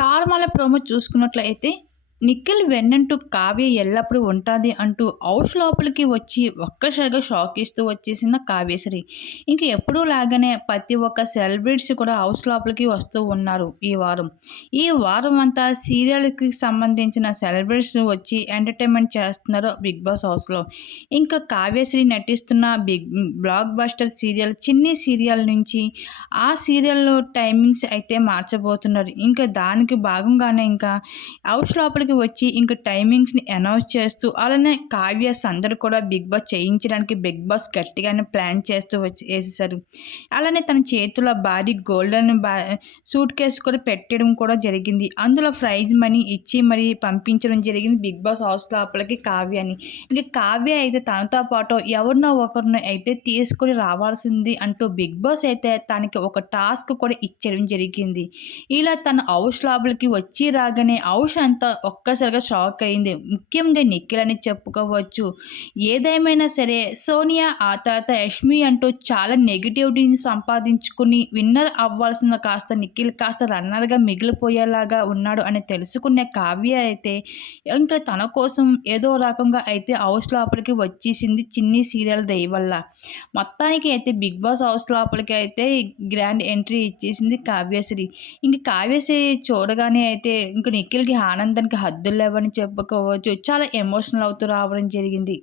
Star మాల promo చూసుకున్నట్లయితే నిఖిల్ వెన్నంటూ కావ్య ఎల్లప్పుడూ ఉంటుంది అంటూ హౌస్ లోపలికి వచ్చి ఒక్కసారిగా షాక్ ఇస్తూ వచ్చేసిన కావ్యశ్రీ. ఇంక ఎప్పుడూ లాగానే ప్రతి ఒక్క సెలబ్రిటీస్ కూడా హౌస్ లోపలికి వస్తూ ఉన్నారు ఈ వారం. ఈ వారం అంతా సీరియల్కి సంబంధించిన సెలబ్రిటీస్ వచ్చి ఎంటర్టైన్మెంట్ చేస్తున్నారు బిగ్ బాస్ హౌస్లో. ఇంకా కావ్యశ్రీ నటిస్తున్న big blockbuster serial Chinni serial నుంచి ఆ సీరియల్లో టైమింగ్స్ అయితే మార్చబోతున్నారు. ఇంకా దానికి భాగంగానే ఇంకా హౌస్ లోపలికి వచ్చి ఇంకా టైమింగ్స్ని అనౌన్స్ చేస్తూ అలానే కావ్య సందడి కూడా బిగ్ బాస్ చేయించడానికి బిగ్ బాస్ గట్టిగానే ప్లాన్ చేస్తూ వచ్చి వేసేసారు. అలానే తన చేతిలో భారీ గోల్డెన్ బా సూట్ కేసు కూడా పెట్టడం కూడా జరిగింది. అందులో ప్రైజ్ మనీ ఇచ్చి మరి పంపించడం జరిగింది బిగ్ బాస్ హౌస్ లోపలికి కావ్యని. ఇంకా కావ్య అయితే తనతో పాటు ఎవరినో ఒకరిని అయితే తీసుకొని రావాల్సింది అంటూ బిగ్ బాస్ అయితే తనకి ఒక టాస్క్ కూడా ఇచ్చడం జరిగింది. ఇలా తన హౌస్ లోపలికి వచ్చి రాగానే హౌస్ అంతా ఒక్కసారిగా షాక్ అయింది. ముఖ్యంగా నిఖిల్ అని చెప్పుకోవచ్చు. ఏదేమైనా సరే సోనియా ఆ తర్వాత యష్మి అంటూ చాలా నెగిటివిటీని సంపాదించుకుని విన్నర్ అవ్వాల్సిన కాస్త నిఖిల్ కాస్త రన్నర్గా మిగిలిపోయేలాగా ఉన్నాడు అని తెలుసుకునే కావ్య అయితే ఇంకా తన కోసం ఏదో రకంగా అయితే హౌస్ లోపలికి వచ్చేసింది చిన్ని సీరియల్ దయ వల్ల. మొత్తానికి అయితే బిగ్ బాస్ హౌస్ లోపలికి అయితే గ్రాండ్ ఎంట్రీ ఇచ్చేసింది కావ్యశ్రీ. ఇంక కావ్యశ్రీ చూడగానే అయితే ఇంక నిఖిల్కి ఆనందానికి హద్దులు లేవని చెప్పుకోవచ్చు. చాలా ఎమోషనల్ అవుతూ రావడం జరిగింది.